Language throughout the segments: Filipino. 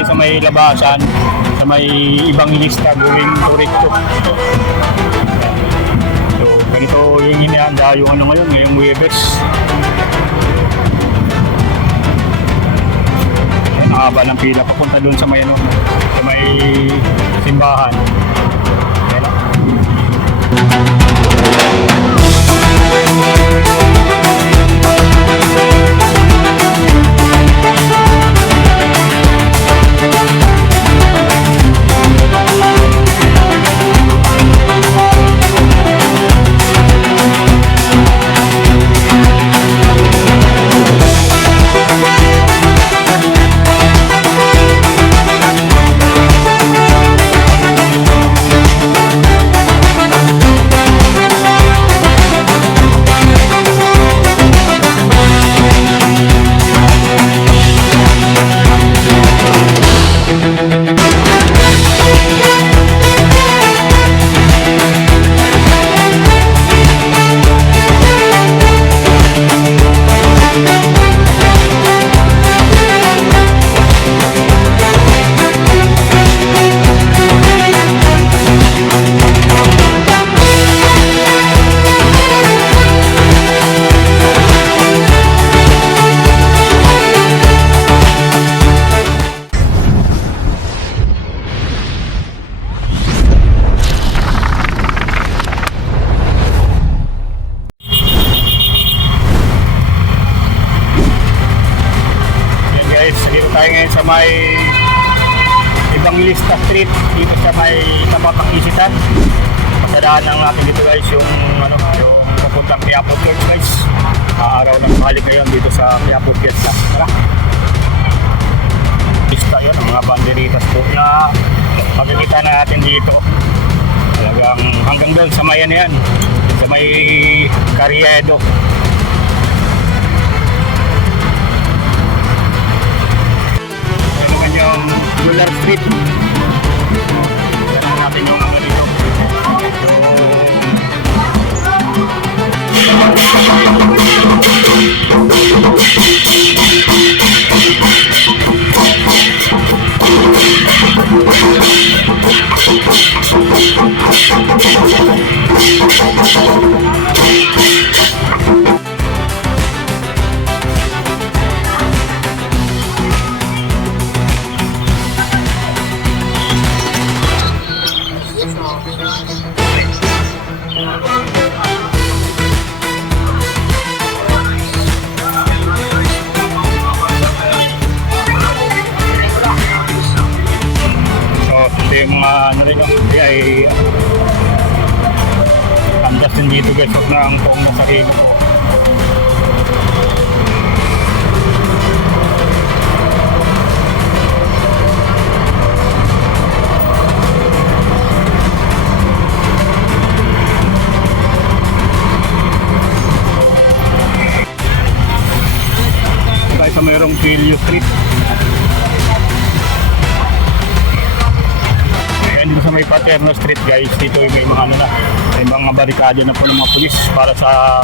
tayo sa may labasan, sa may Evangelista going to Recto. So, ganito yung inihanda yung ano ngayon, ngayong Huwebes. Ang haba ng pila papunta doon sa may ano, sa may simbahan. Ayan lang. Dito tayo ngayon sa may Evangelista Street, dito sa may Napapakisitan. Pasadaan ng atin dito guys yung ano, yung papuntang Quiapo Church guys. Araw ng mahalik ngayon dito sa Quiapo Fiesta. Tara. Pista yun, ang mga banderitas po na makikita natin dito. Talagang hanggang doon sa may ano yan, sa may Carriedo. Yung Bular Street. Tignan natin yung mga dito. Yung mga ano rin yung ay andas din dito guys, huwag na ang pong nasa rin po. Tayo sa mayroong Pilio Street. Dito sa may Paterno Street guys, dito may mga ano na, may mga barikado na po ng mga pulis para sa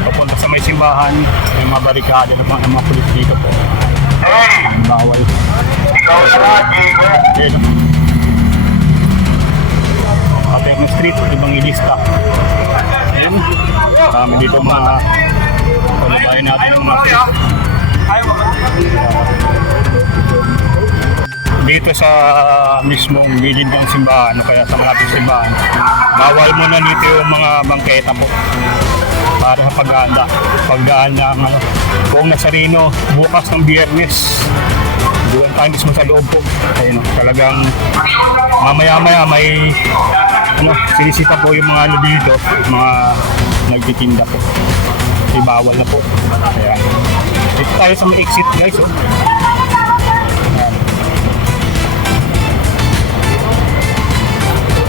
papunta sa may simbahan. May mga barikado na po ng mga pulis dito po. Bawal. Paterno Street, Evangelista. Ayan, kami dito mga kababayan natin ng mga pulis. Dito sa mismong gilid ng simbahan o kaya sa malapit simbahan, bawal muna dito yung mga bangketa po para sa pagdaan ng ano, Buong Nazareno bukas ng Biyernes. Doon tayo mismo sa loob po. Ayun, talagang mamaya may ano, sinisita po yung mga ano dito, mga nagtitinda po. Kasi bawal na po. Kaya dito tayo sa may exit guys.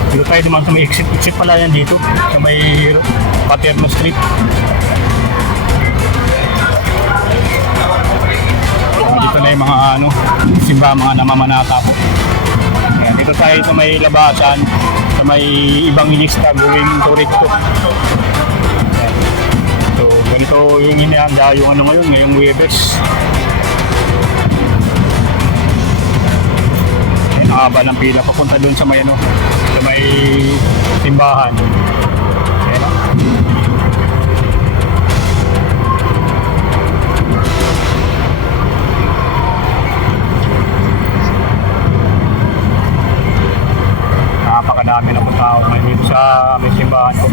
Dito tayo naman sa may exit pala yan dito sa may Paterno Street. Dito na yung mga ano, simba, mga namamanata po. Ayan, dito tayo sa may labasan, sa may Evangelista going to Recto. So ganito yung inihanda yung ano ngayon, ngayong Huwebes. haba ng pila papunta doon sa may ano, sa may simbahan. Ayan o. Napakadami na po tao ngayon dito sa may simbahan ko.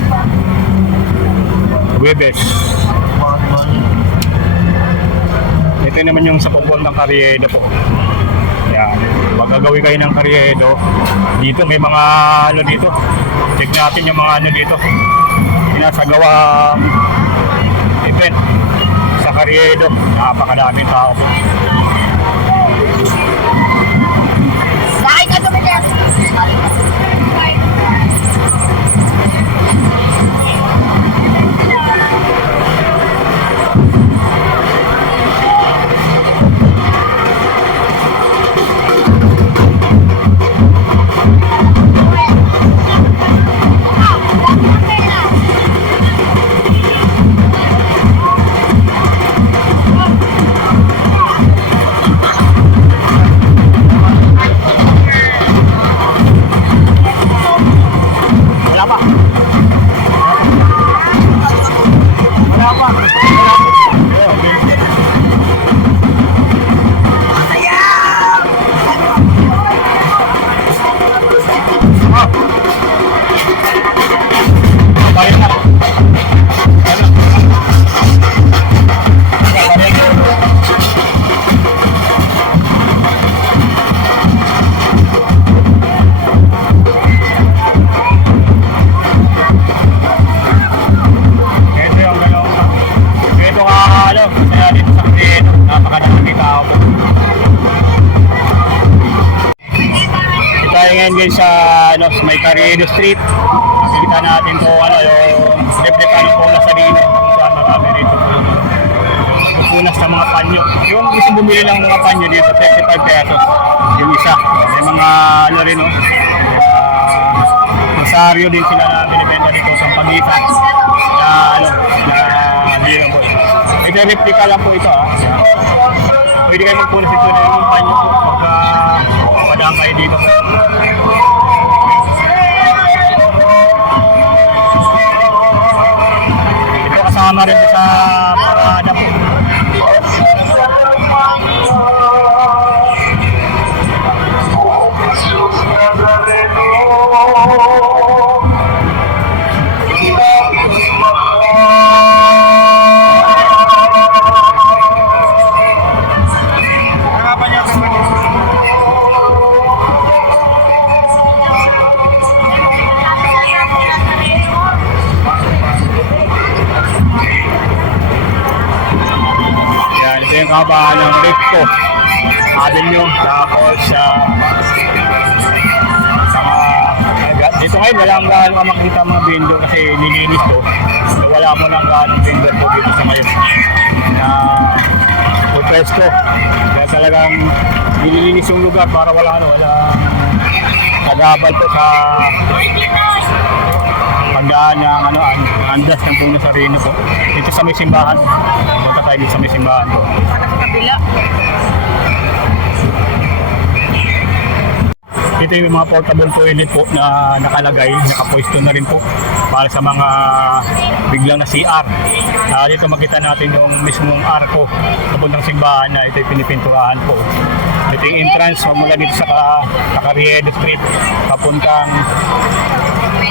Huwebes. Ito naman yung sa pupuntang Carriedo po. Yan. Pag gagawin kayo ng Carriedo, dito may mga ano dito. Check natin yung mga ano dito. Sinasagawa event sa Carriedo. Napakadaming tao po. Ngayon sa ano, may Carriedo Street. Nakikita natin to ano, yung replica ng Paula Salino kung saan marami rito pupunas ng mga panyo. Yung gusto bumili ng mga panyo dito, 35 pesos yung isa. May mga ano rin no, rosaryo din sila na binibenta dito sa pagitan na ano, na hindi po. Ito replica lang po ito ha. Pwede kayo magpunas ito na yung panyo po pagka padaan kayo dito po. Ito kasama rin sa parada po. Yung kabahan ng Ripco Avenue, tapos dito ngayon wala ang gaano ka makita mga vendor kasi nilinis to, so wala mo nang gaano vendor po dito sa ngayon na presko, kaya talagang nililinis yung lugar para wala nagabal to sa pagdaan ng andas ng Puno Sarino po. Ito sa may simbahan. Punta tayo dito sa may simbahan po. Sa kabila. Ito yung mga portable toilet po na nakalagay, nakapwesto na rin po para sa mga biglang na CR. Dito makita natin yung mismong arko papuntang simbahan na ito yung pinipinturahan po. Ito yung entrance mula dito sa Carriedo Street papuntang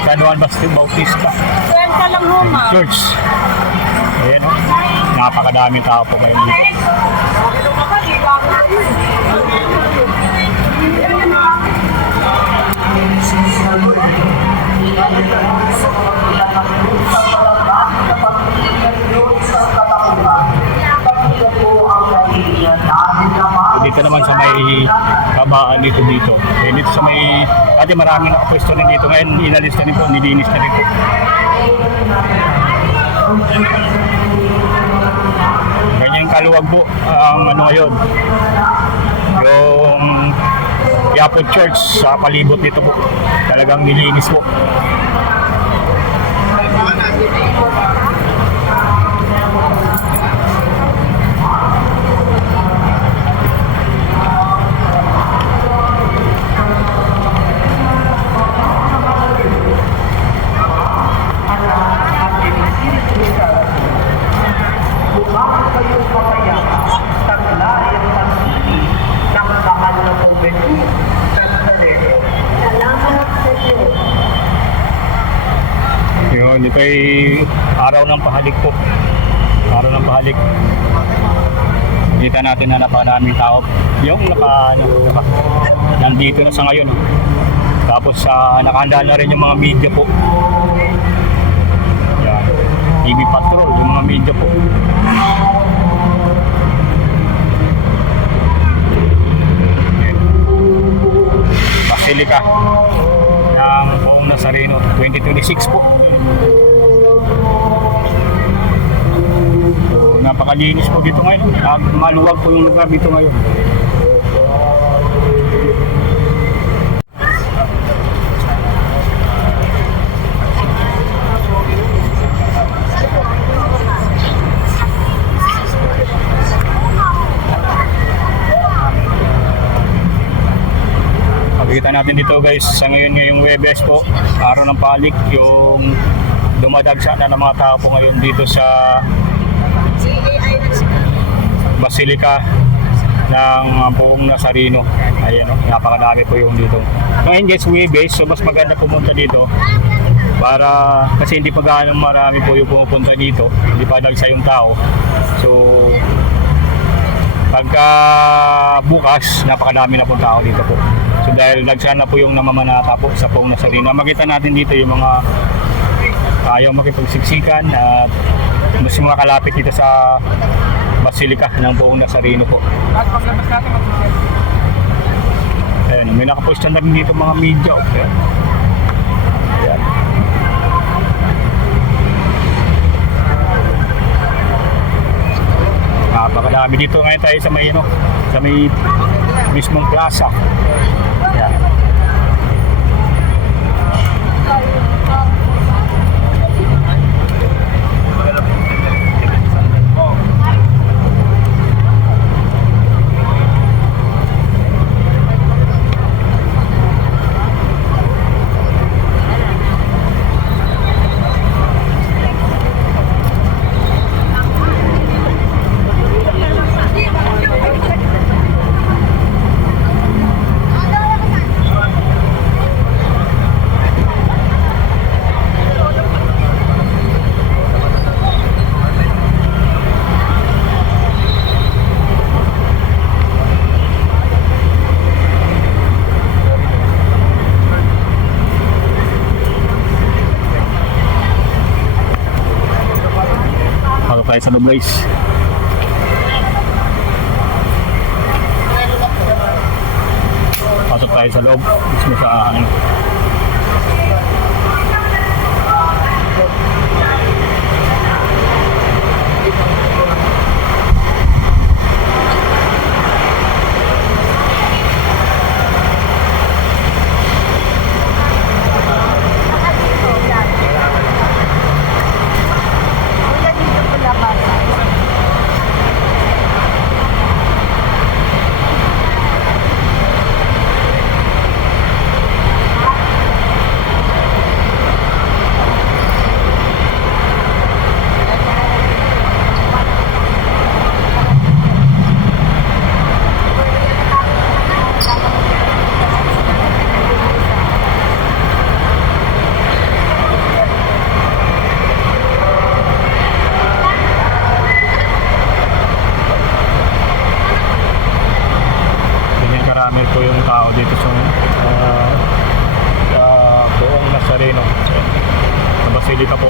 San Juan Bautista Church. Ayan o, napakadaming tao po ngayon dito. Dito naman sa may kabaan dito. Dito sa may dati maraming nakapwesto rin dito. Ngayon inalis na rin po, nilinis na rin po. Ganyan kaluwag po ang ngayon. Yung Quiapo Church sa palibot dito po. Talagang nilinis po. Siyempre, araw ng pahalik po. Araw ng pahalik. Kita natin na napakaraming tao. Yung nandito na sa ngayon. Tapos nakahanda na rin yung mga media po. Yan. TV Patrol, yung mga media po. Basilika ng Poong Nazareno 2026 po. So, napakalinis po dito ngayon. Maluwag po yung lugar dito ngayon. Kita natin dito guys, sa ngayong Webes po, araw ng palik, yung dumadagsa na ng mga tao po ngayon dito sa Basilika ng Poong Nazareno. Ayan, napakadami po yung dito. Ngayon guys, Webes, so mas maganda pumunta dito para, kasi hindi pa gaano marami po yung pumupunta dito, hindi pa dagsa yung tao. So pagka bukas, napakadami na po tao dito po. So dahil nagsan na po yung namamanata po sa Poong Nazareno. Makita natin dito yung mga ayaw makipagsiksikan at mas mga kalapit dito sa Basilika ng Poong Nazareno po. Ayan, may nakapost na rin dito mga media. Okay. Ayan. Napakadami dito ngayon tayo sa may, sa may mismong plaza. Ayan. Tayo sa Doblays. Pasok tayo sa loob. Mismo sa Basilika po.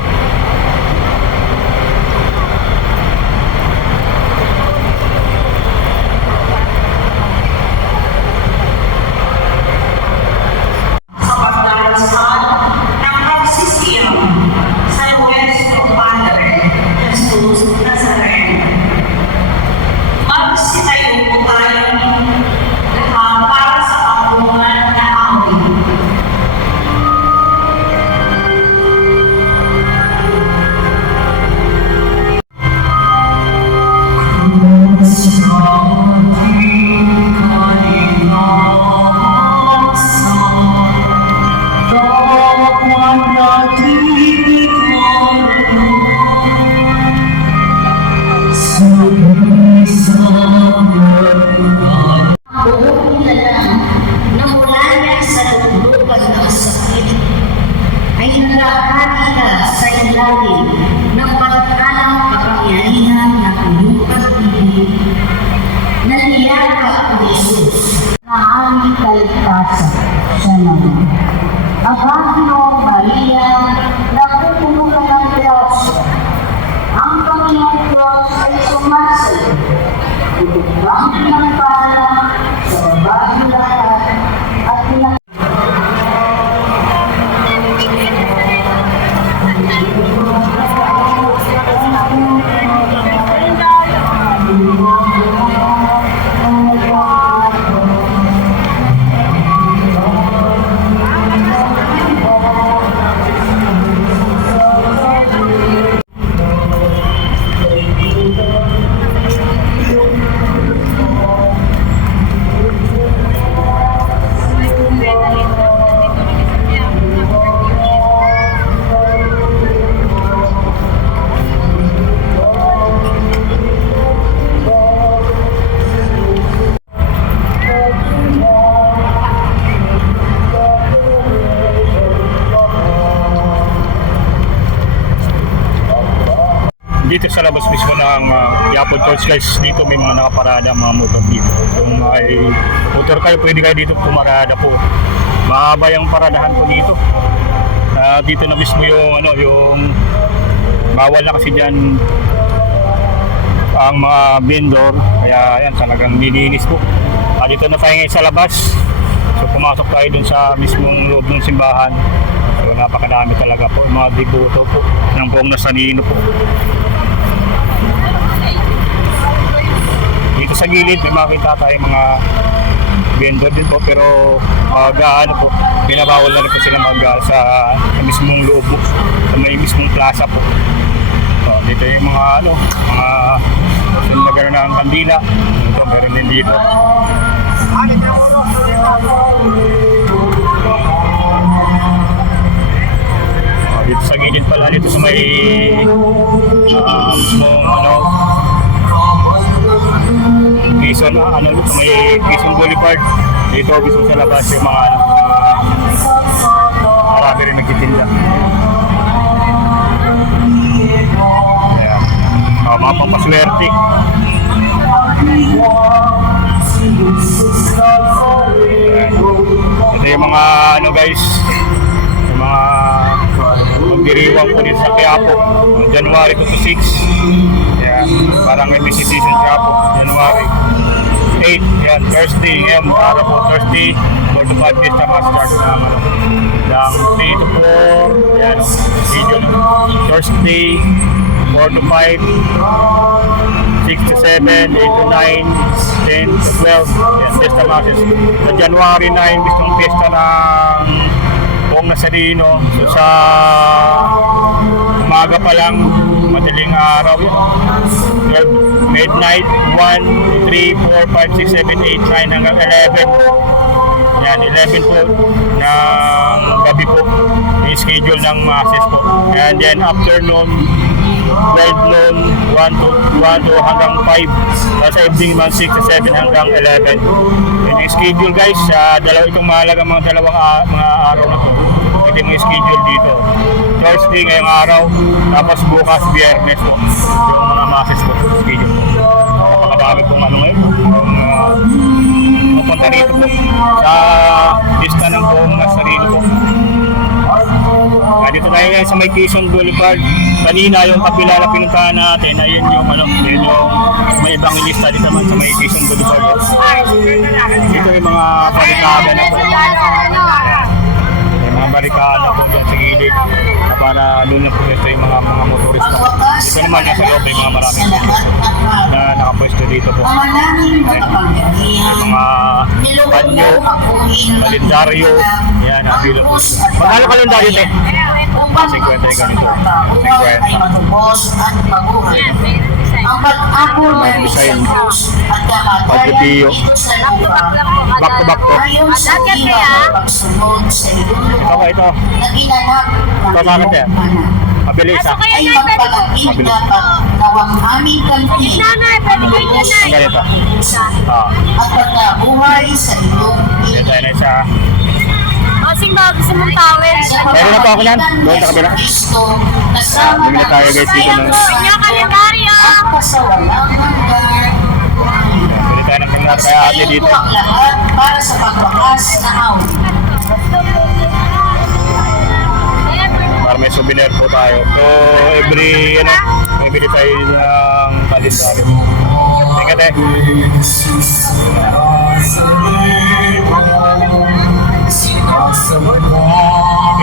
Dito sa labas mismo ng Yapon Torch guys, dito may mga nakaparada mga motor dito. Kung may motor kayo, pwede kayo dito pumarada po. Mahaba yung paradahan po dito. Dito na mismo yung yung bawal na kasi diyan ang mga vendor, kaya yan talagang nilinis po. Dito na tayo ngayon sa labas. So pumasok tayo dun sa mismong loob ng simbahan. So napakadami talaga po mga devoto po ng buong Nazareno po. Dito sa gilid may makita tayo mga vendor din po, pero gaano po, binabawal na rin po sila sa mismong loob po, sa may mismong plaza po. So, dito yung mga mga sumbagar ng kandila. Ito meron din dito. Dito sa gilid pala, dito sa may Quezon, sa may Quezon Boulevard. Dito mismo sa labas yung mga marami rin nagtitinda. Ayan. Mga pampaswerte. Ayan. Ito yung mga guys, yung mga magdiriwang po dito sa Quiapo, January 2 to 6. Ayan, parang may visitation Quiapo, January 8. Yan, Thursday. Ngayon, araw po Thursday, 4 to 5 days na start ng 3 to 4. Yan, video na. Thursday, 4 to 5, 6 to 7, 8 to 9, 10 to 12. Yan, Fiesta Masses. Sa January 9, gustong fiesta ng buong Nazareno. So sa umaga pa lang, madaling araw, 12 midnight, 1, 3, 4, 5, 6, 7, 8, 9 hanggang 11. Yan, 11 po ng gabi po yung schedule ng masses po. And then afternoon, 12 noon, 1 to hanggang 5. Sa evening naman, 6 to 7 hanggang 11. Yun yung schedule guys, itong mahalaga mga mga araw na po. Ito yung schedule dito. Thursday ngayong araw, tapos bukas Biyernes po. Yung mga masses po, schedule po. Napakadami pong ngayon. Pupunta rito po sa lista ng buong Nazareno po. Dito tayo ngayon sa may Quezon Boulevard. Kanina yung kapila na pinuntahan natin, ayun yung yun yung may evangelista dito naman sa may Quezon Boulevard. Dito yung mga barikada na po. Yung mga barikada po dyan sa gilid para doon na po ito yung mga motorista. Dito naman nasa loob yung mga maraming na nakapwesto dito po. Yung mga banyo, kalendaryo, yan, nabila po. Magkano kalendaryo ito? 50 yung ganito. 50. Ang pag-apol May design. Pag-video. Back to back po. Ito ba ito? Ito bakit yan? Mabilis ha? ay magpalapit dapat nawang aming kanti Ang ganito. at pagkabuhay sa iyong Yan tayo na isa. Sing ba gusto mong tawel? Meron na po ako yan. Doon sa kabila. Bumili tayo guys dito na. Kanya kalendaryo! Sa walang hanggan. Bili tayo ng kalendaryo kaya ate Ito dito. ang lahat para sa pagbakas na awit. Para may souvenir po tayo. So every bibili tayo ng kalendaryo. Ingat eh.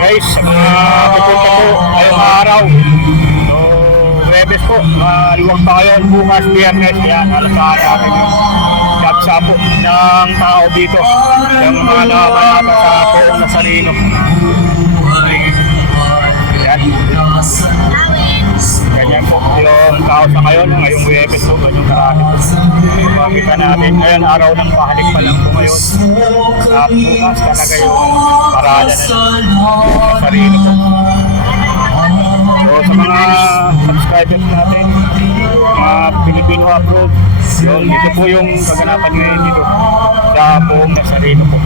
Guys, sa mga pupunta po ngayong araw, so Webes po, maluwag pa kayo bukas, Biyernes, yan, alasahan natin yung kapsa po ng tao dito, yung mga nakamayata sa Poong Nazareno. Yan. Ganyan po yung tao sa ngayon, ngayong Webes po, ngayong karami po. Makita natin, ngayon araw ng pahalik pa lang po ngayon. Bukas talaga yung parada na Nazareno po. So sa mga subscribers natin, mga Pilipino abroad, yun, dito po yung kaganapan ngayon dito sa Poong Nazareno po.